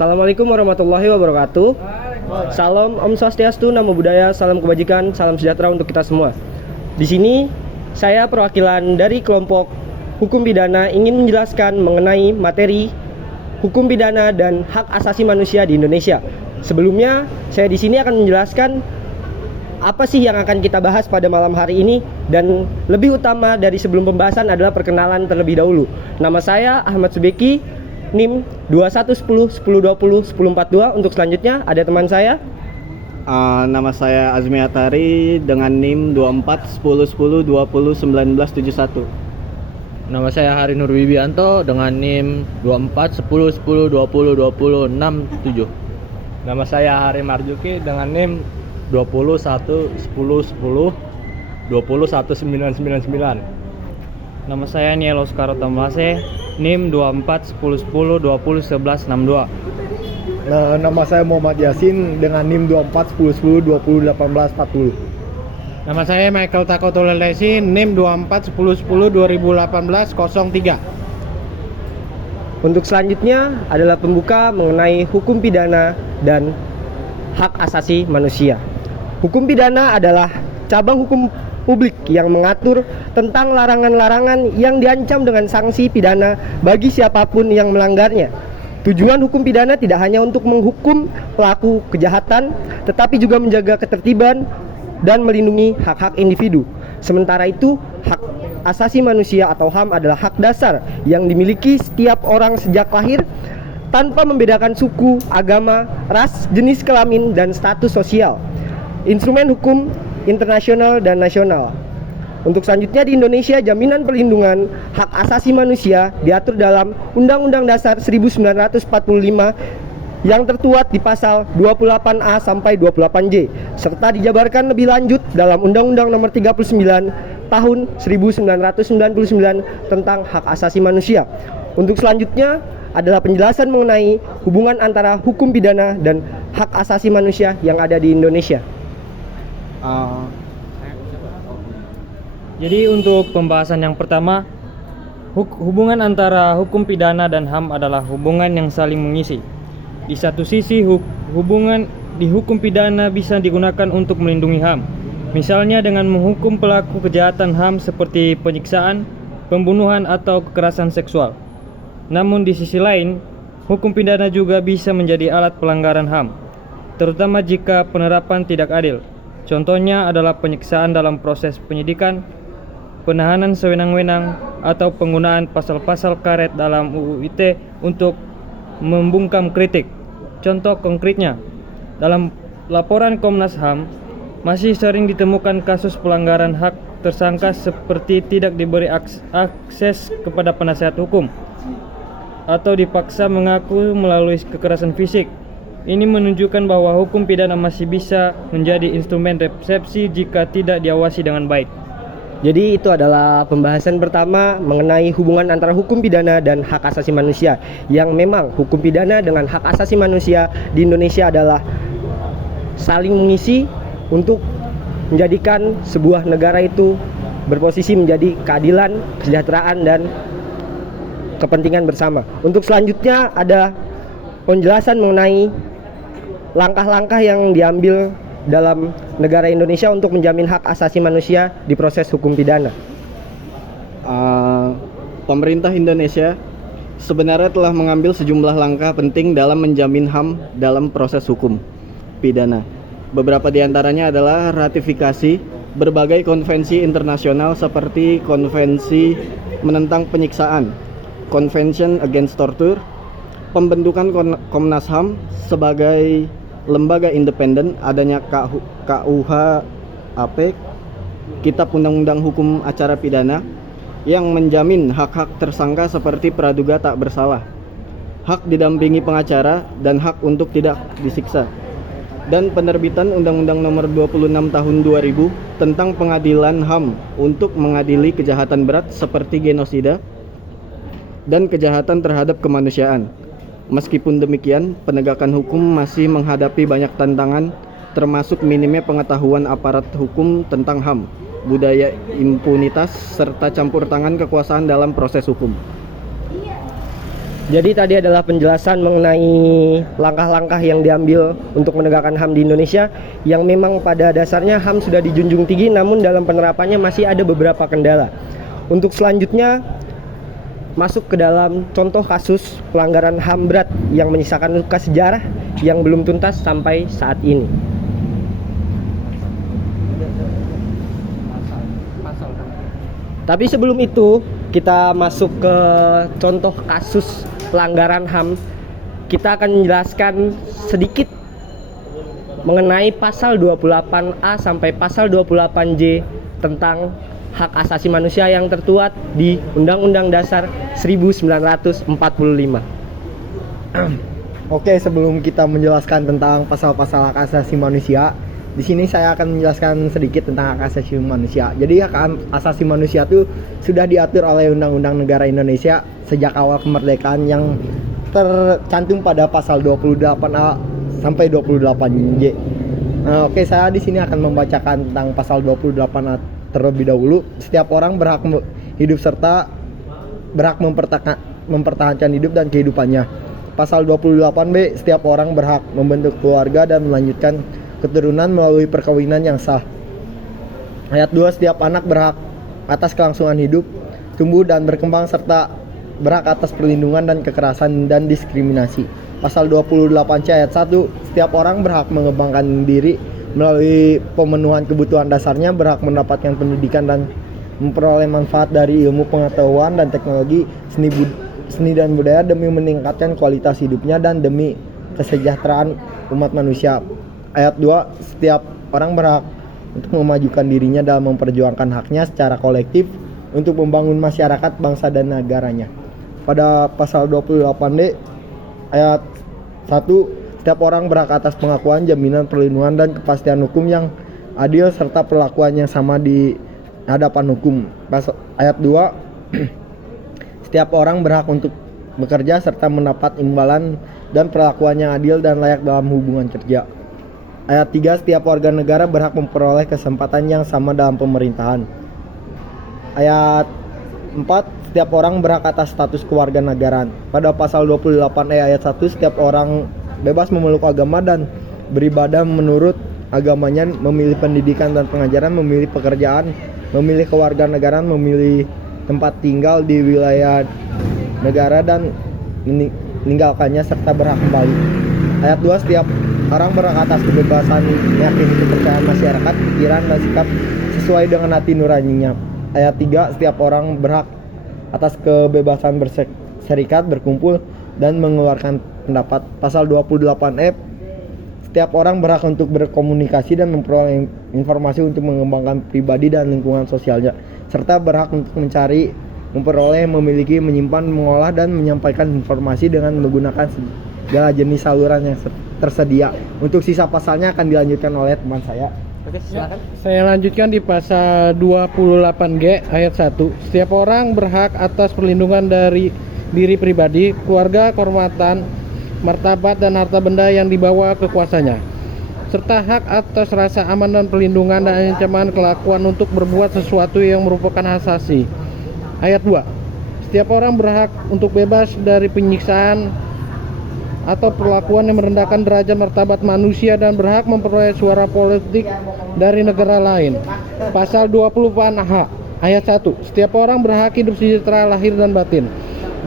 Assalamualaikum warahmatullahi wabarakatuh. Salam Om Swastiastu, Namo Buddhaya, salam kebajikan, salam sejahtera untuk kita semua. Di sini saya perwakilan dari kelompok hukum pidana ingin menjelaskan mengenai materi hukum pidana dan hak asasi manusia di Indonesia. Sebelumnya, saya di sini akan menjelaskan apa sih yang akan kita bahas pada malam hari ini, dan lebih utama dari sebelum pembahasan adalah perkenalan terlebih dahulu. Nama saya Ahmad Subeki, NIM 211010201042. Untuk selanjutnya ada teman saya. Nama saya Azmi Atari dengan NIM 241010201971. Nama saya Hari Nur Wibianto dengan NIM 241010202067. Nama saya Hari Marjuki dengan NIM 211010201999. Nama saya Niel Oscar Tomase, NIM 241010201162. Nama saya Muhammad Yasin dengan NIM 241010201840. Nama saya Michael Takotolelesi, NIM 241010201803. Untuk selanjutnya adalah pembuka mengenai hukum pidana dan hak asasi manusia. Hukum pidana adalah cabang hukum publik yang mengatur tentang larangan-larangan yang diancam dengan sanksi pidana bagi siapapun yang melanggarnya. Tujuan hukum pidana tidak hanya untuk menghukum pelaku kejahatan, tetapi juga menjaga ketertiban dan melindungi hak-hak individu. Sementara itu, hak asasi manusia atau HAM adalah hak dasar yang dimiliki setiap orang sejak lahir tanpa membedakan suku, agama, ras, jenis kelamin, dan status sosial. Instrumen hukum internasional dan nasional. Untuk selanjutnya di Indonesia, jaminan perlindungan hak asasi manusia diatur dalam Undang-Undang Dasar 1945 yang tertuat di pasal 28A sampai 28J, serta dijabarkan lebih lanjut dalam Undang-Undang Nomor 39 Tahun 1999 tentang hak asasi manusia. Untuk selanjutnya adalah penjelasan mengenai hubungan antara hukum pidana dan hak asasi manusia yang ada di Indonesia. Jadi untuk pembahasan yang pertama, hubungan antara hukum pidana dan HAM adalah hubungan yang saling mengisi. Di satu sisi, hubungan di hukum pidana bisa digunakan untuk melindungi HAM, misalnya dengan menghukum pelaku kejahatan HAM seperti penyiksaan, pembunuhan, atau kekerasan seksual. Namun di sisi lain, hukum pidana juga bisa menjadi alat pelanggaran HAM, terutama jika penerapan tidak adil. Contohnya adalah penyiksaan dalam proses penyidikan, penahanan sewenang-wenang, atau penggunaan pasal-pasal karet dalam UU ITE untuk membungkam kritik. Contoh konkretnya, dalam laporan Komnas HAM masih sering ditemukan kasus pelanggaran hak tersangka seperti tidak diberi akses kepada penasihat hukum atau dipaksa mengaku melalui kekerasan fisik. Ini menunjukkan bahwa hukum pidana masih bisa menjadi instrumen repressi jika tidak diawasi dengan baik. Jadi itu adalah pembahasan pertama mengenai hubungan antara hukum pidana dan hak asasi manusia, yang memang hukum pidana dengan hak asasi manusia di Indonesia adalah saling mengisi untuk menjadikan sebuah negara itu berposisi menjadi keadilan, kesejahteraan, dan kepentingan bersama. Untuk selanjutnya ada penjelasan mengenai langkah-langkah yang diambil dalam negara Indonesia untuk menjamin hak asasi manusia di proses hukum pidana. Pemerintah Indonesia sebenarnya telah mengambil sejumlah langkah penting dalam menjamin HAM dalam proses hukum pidana. Beberapa di antaranya adalah ratifikasi berbagai konvensi internasional seperti Konvensi Menentang Penyiksaan, Convention Against Torture, pembentukan Komnas HAM sebagai lembaga independen, adanya KUHP, Kitab Undang-Undang Hukum Acara Pidana yang menjamin hak-hak tersangka seperti praduga tak bersalah, hak didampingi pengacara, dan hak untuk tidak disiksa, dan penerbitan Undang-Undang Nomor 26 Tahun 2000 tentang pengadilan HAM untuk mengadili kejahatan berat seperti genosida dan kejahatan terhadap kemanusiaan. Meskipun demikian, penegakan hukum masih menghadapi banyak tantangan, termasuk minimnya pengetahuan aparat hukum tentang HAM, budaya impunitas, serta campur tangan kekuasaan dalam proses hukum. Jadi tadi adalah penjelasan mengenai langkah-langkah yang diambil untuk menegakkan HAM di Indonesia, yang memang pada dasarnya HAM sudah dijunjung tinggi, namun dalam penerapannya masih ada beberapa kendala. Untuk selanjutnya masuk ke dalam contoh kasus pelanggaran HAM berat yang menyisakan luka sejarah yang belum tuntas sampai saat ini. Tapi sebelum itu kita masuk ke contoh kasus pelanggaran HAM, kita akan menjelaskan sedikit mengenai pasal 28A sampai pasal 28J tentang hak asasi manusia yang tertuat di Undang-Undang Dasar 1945. Oke, sebelum kita menjelaskan tentang pasal-pasal hak asasi manusia, di sini saya akan menjelaskan sedikit tentang hak asasi manusia. Jadi hak asasi manusia itu sudah diatur oleh Undang-Undang Negara Indonesia sejak awal kemerdekaan, yang tercantum pada pasal 28A sampai 28J. Oke, saya di sini akan membacakan tentang pasal 28A terlebih dahulu. Setiap orang berhak hidup serta berhak mempertahankan hidup dan kehidupannya. Pasal 28B, setiap orang berhak membentuk keluarga dan melanjutkan keturunan melalui perkawinan yang sah. Ayat 2, setiap anak berhak atas kelangsungan hidup, tumbuh dan berkembang serta berhak atas perlindungan dan kekerasan dan diskriminasi. Pasal 28C ayat 1, setiap orang berhak mengembangkan diri melalui pemenuhan kebutuhan dasarnya, berhak mendapatkan pendidikan dan memperoleh manfaat dari ilmu pengetahuan dan teknologi, seni dan budaya demi meningkatkan kualitas hidupnya dan demi kesejahteraan umat manusia. Ayat 2, setiap orang berhak untuk memajukan dirinya dalam memperjuangkan haknya secara kolektif untuk membangun masyarakat, bangsa dan negaranya. Pada pasal 28D ayat 1, setiap orang berhak atas pengakuan, jaminan perlindungan dan kepastian hukum yang adil serta perlakuan yang sama di hadapan hukum. Ayat 2, setiap orang berhak untuk bekerja serta mendapat imbalan dan perlakuan yang adil dan layak dalam hubungan kerja. Ayat 3, setiap warga negara berhak memperoleh kesempatan yang sama dalam pemerintahan. Ayat 4, setiap orang berhak atas status kewarganegaraan. Pada pasal 28E ayat 1, setiap orang bebas memeluk agama dan beribadah menurut agamanya, memilih pendidikan dan pengajaran, memilih pekerjaan, memilih kewarganegaraan, memilih tempat tinggal di wilayah negara dan meninggalkannya serta berhak kembali. Ayat 2, setiap orang berhak atas kebebasan meyakini kepercayaan masyarakat, pikiran dan sikap sesuai dengan hati nuraninya. Ayat 3, setiap orang berhak atas kebebasan berserikat, berkumpul dan mengeluarkan pendapat. Pasal 28F, setiap orang berhak untuk berkomunikasi dan memperoleh informasi untuk mengembangkan pribadi dan lingkungan sosialnya, serta berhak untuk mencari, memperoleh, memiliki, menyimpan, mengolah dan menyampaikan informasi dengan menggunakan segala jenis saluran yang tersedia. Untuk sisa pasalnya akan dilanjutkan oleh teman saya. Oke, silakan. Saya lanjutkan di pasal 28G ayat 1. Setiap orang berhak atas perlindungan dari diri pribadi, keluarga, kehormatan, martabat dan harta benda yang dibawa kekuasaannya, serta hak atas rasa aman dan perlindungan dan ancaman kelakuan untuk berbuat sesuatu yang merupakan hak asasi. Ayat 2. Setiap orang berhak untuk bebas dari penyiksaan atau perlakuan yang merendahkan derajat martabat manusia dan berhak memperoleh suara politik dari negara lain. Pasal 28H ayat 1. Setiap orang berhak hidup sejahtera lahir dan batin,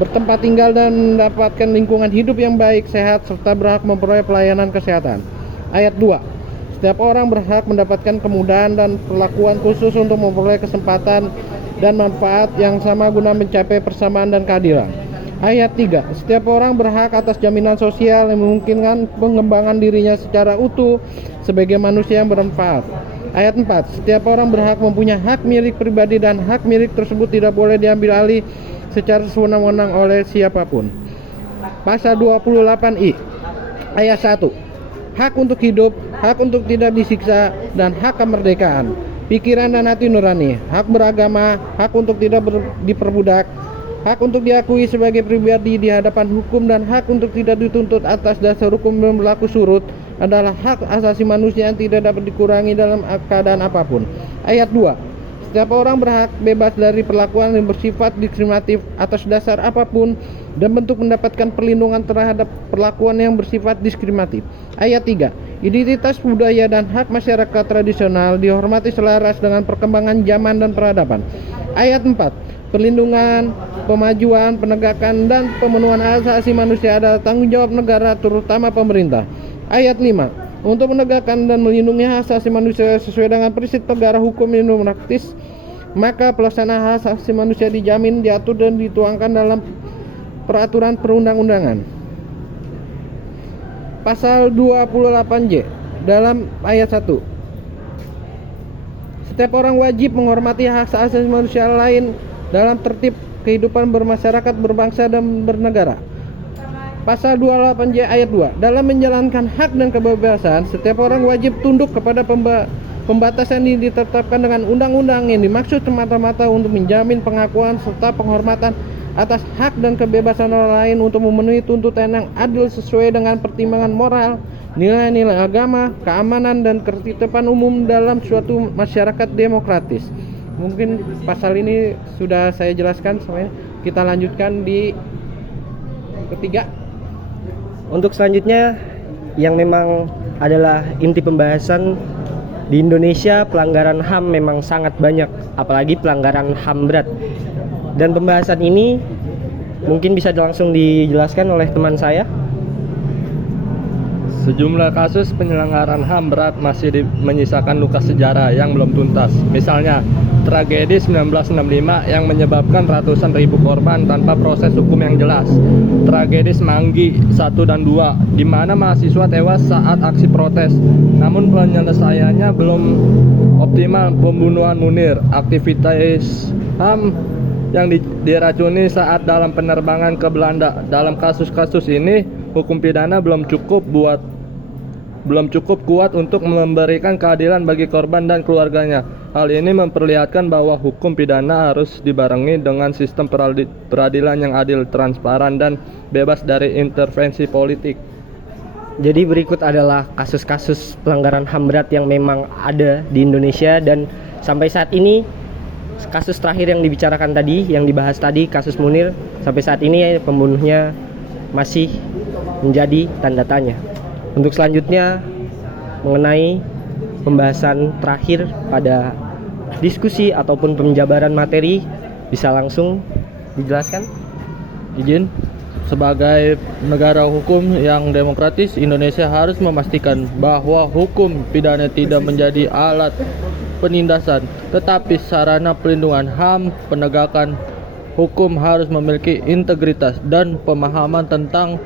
bertempat tinggal dan mendapatkan lingkungan hidup yang baik, sehat, serta berhak memperoleh pelayanan kesehatan. Ayat 2. Setiap orang berhak mendapatkan kemudahan dan perlakuan khusus untuk memperoleh kesempatan dan manfaat yang sama guna mencapai persamaan dan keadilan. Ayat 3. Setiap orang berhak atas jaminan sosial yang memungkinkan pengembangan dirinya secara utuh sebagai manusia yang bermanfaat. Ayat 4. Setiap orang berhak mempunyai hak milik pribadi dan hak milik tersebut tidak boleh diambil alih secara sewenang-wenang oleh siapapun. Pasal 28I ayat 1. Hak untuk hidup, hak untuk tidak disiksa, dan hak kemerdekaan pikiran dan hati nurani, hak beragama, hak untuk tidak diperbudak, hak untuk diakui sebagai pribadi di hadapan hukum, dan hak untuk tidak dituntut atas dasar hukum yang berlaku surut adalah hak asasi manusia yang tidak dapat dikurangi dalam keadaan apapun. Ayat 2. Setiap orang berhak bebas dari perlakuan yang bersifat diskriminatif atas dasar apapun, dan bentuk mendapatkan perlindungan terhadap perlakuan yang bersifat diskriminatif. Ayat 3. Identitas budaya dan hak masyarakat tradisional dihormati selaras dengan perkembangan zaman dan peradaban. Ayat 4. Perlindungan, pemajuan, penegakan, dan pemenuhan hak asasi manusia adalah tanggung jawab negara, terutama pemerintah. Ayat 5. Untuk menegakkan dan melindungi hak asasi manusia sesuai dengan prinsip negara hukum yang demokratis, maka pelaksanaan hak asasi manusia dijamin, diatur, dan dituangkan dalam peraturan perundang-undangan. Pasal 28J dalam ayat 1. Setiap orang wajib menghormati hak asasi manusia lain dalam tertib kehidupan bermasyarakat, berbangsa, dan bernegara. Pasal 28J ayat 2. Dalam menjalankan hak dan kebebasan, setiap orang wajib tunduk kepada pembatasan yang ditetapkan dengan undang-undang yang dimaksud semata-mata untuk menjamin pengakuan serta penghormatan atas hak dan kebebasan orang lain untuk memenuhi tuntutan yang adil sesuai dengan pertimbangan moral, nilai-nilai agama, keamanan, dan ketertiban umum dalam suatu masyarakat demokratis. Mungkin pasal ini sudah saya jelaskan semuanya. Kita lanjutkan di ketiga. Untuk selanjutnya yang memang adalah inti pembahasan, di Indonesia pelanggaran HAM memang sangat banyak, apalagi pelanggaran HAM berat. Dan pembahasan ini mungkin bisa langsung dijelaskan oleh teman saya. Sejumlah kasus penyelenggaraan HAM berat masih menyisakan luka sejarah yang belum tuntas. Misalnya, tragedi 1965 yang menyebabkan ratusan ribu korban tanpa proses hukum yang jelas. Tragedi Semanggi 1 dan 2, di mana mahasiswa tewas saat aksi protes. Namun penyelesaiannya belum optimal. Pembunuhan Munir, aktivitas HAM yang diracuni saat dalam penerbangan ke Belanda. Dalam kasus-kasus ini, hukum pidana belum cukup kuat untuk memberikan keadilan bagi korban dan keluarganya. Hal ini memperlihatkan bahwa hukum pidana harus dibarengi dengan sistem peradilan yang adil, transparan, dan bebas dari intervensi politik. Jadi berikut adalah kasus-kasus pelanggaran HAM berat yang memang ada di Indonesia, dan sampai saat ini kasus terakhir yang dibicarakan tadi, yang dibahas tadi, kasus Munir, sampai saat ini pembunuhnya masih menjadi tanda tanya. Untuk selanjutnya mengenai pembahasan terakhir pada diskusi ataupun penjabaran materi, bisa langsung dijelaskan? Izin, sebagai negara hukum yang demokratis, Indonesia harus memastikan bahwa hukum pidana tidak menjadi alat penindasan, tetapi sarana pelindungan HAM. Penegakan hukum harus memiliki integritas dan pemahaman tentang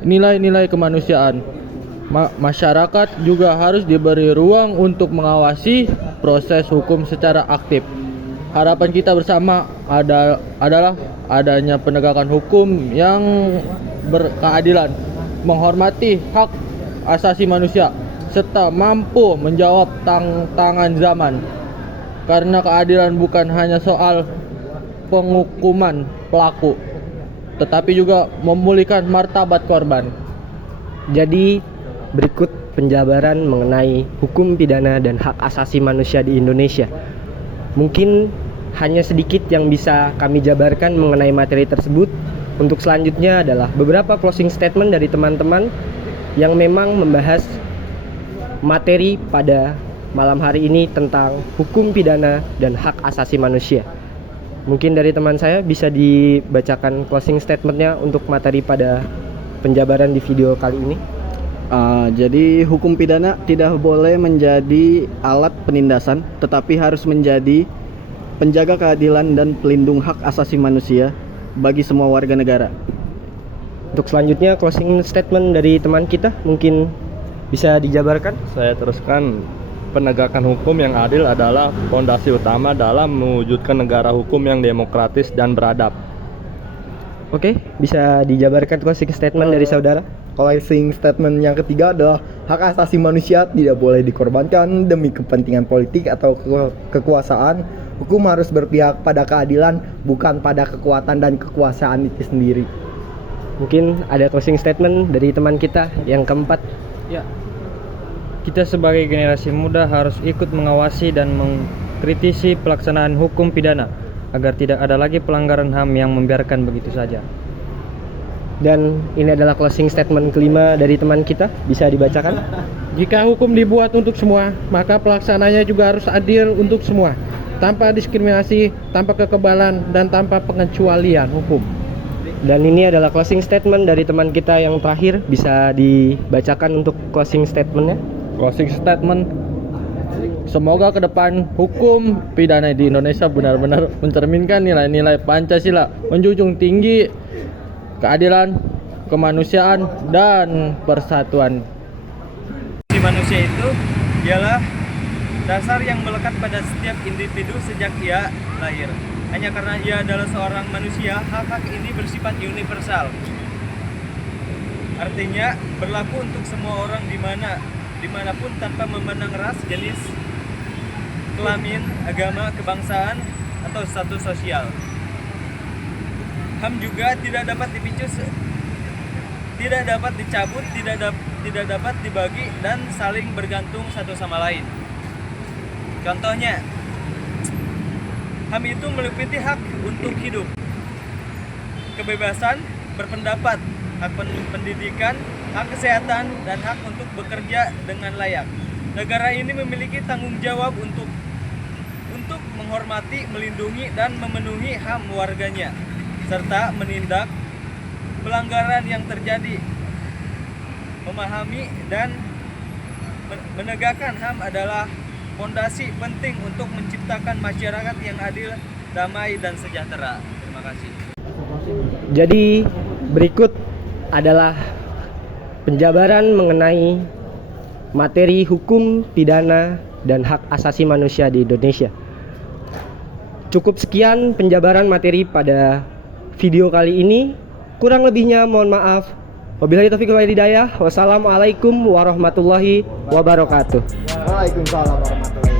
nilai-nilai kemanusiaan. Masyarakat juga harus diberi ruang untuk mengawasi proses hukum secara aktif. Harapan kita bersama adalah adanya penegakan hukum yang berkeadilan, menghormati hak asasi manusia, serta mampu menjawab tantangan zaman. Karena keadilan bukan hanya soal penghukuman pelaku, tetapi juga memulihkan martabat korban. Jadi berikut penjabaran mengenai hukum pidana dan hak asasi manusia di Indonesia. Mungkin hanya sedikit yang bisa kami jabarkan mengenai materi tersebut. Untuk selanjutnya adalah beberapa closing statement dari teman-teman yang memang membahas materi pada malam hari ini tentang hukum pidana dan hak asasi manusia. Mungkin dari teman saya bisa dibacakan closing statementnya untuk materi pada penjabaran di video kali ini. Jadi hukum pidana tidak boleh menjadi alat penindasan, tetapi harus menjadi penjaga keadilan dan pelindung hak asasi manusia bagi semua warga negara. Untuk selanjutnya closing statement dari teman kita mungkin bisa dijabarkan. Saya teruskan, penegakan hukum yang adil adalah fondasi utama dalam mewujudkan negara hukum yang demokratis dan beradab. Oke, bisa dijabarkan closing statement dari saudara? Closing statement yang ketiga adalah hak asasi manusia tidak boleh dikorbankan demi kepentingan politik atau kekuasaan. Hukum harus berpihak pada keadilan, bukan pada kekuatan dan kekuasaan itu sendiri. Mungkin ada closing statement dari teman kita yang keempat. Ya, kita sebagai generasi muda harus ikut mengawasi dan mengkritisi pelaksanaan hukum pidana agar tidak ada lagi pelanggaran HAM yang membiarkan begitu saja. Dan ini adalah closing statement kelima dari teman kita, bisa dibacakan? Jika hukum dibuat untuk semua, maka pelaksananya juga harus adil untuk semua, tanpa diskriminasi, tanpa kekebalan, dan tanpa pengecualian hukum. Dan ini adalah closing statement dari teman kita yang terakhir, bisa dibacakan untuk closing statementnya? Closing statement. Semoga ke depan hukum pidana di Indonesia benar-benar mencerminkan nilai-nilai Pancasila, menjunjung tinggi keadilan, kemanusiaan, dan persatuan. Manusia itu ialah dasar yang melekat pada setiap individu sejak ia lahir. Hanya karena ia adalah seorang manusia, hak-hak ini bersifat universal. Artinya berlaku untuk semua orang dimanapun tanpa memandang ras, jenis, kelamin, agama, kebangsaan, atau status sosial. HAM juga tidak dapat dipicu, tidak dapat dicabut, tidak dapat dibagi, dan saling bergantung satu sama lain. Contohnya, HAM itu meliputi hak untuk hidup, kebebasan berpendapat, hak pendidikan, hak kesehatan, dan hak untuk bekerja dengan layak. Negara ini memiliki tanggung jawab untuk menghormati, melindungi, dan memenuhi HAM warganya, serta menindak pelanggaran yang terjadi. Memahami dan menegakkan HAM adalah fondasi penting untuk menciptakan masyarakat yang adil, damai, dan sejahtera. Terima kasih. Jadi berikut adalah penjabaran mengenai materi hukum pidana dan hak asasi manusia di Indonesia. Cukup sekian penjabaran materi pada video kali ini. Kurang lebihnya mohon maaf. Wabillahi taufiq wal hidayah. Wassalamualaikum warahmatullahi wabarakatuh. Waalaikumsalam warahmatullahi wabarakatuh.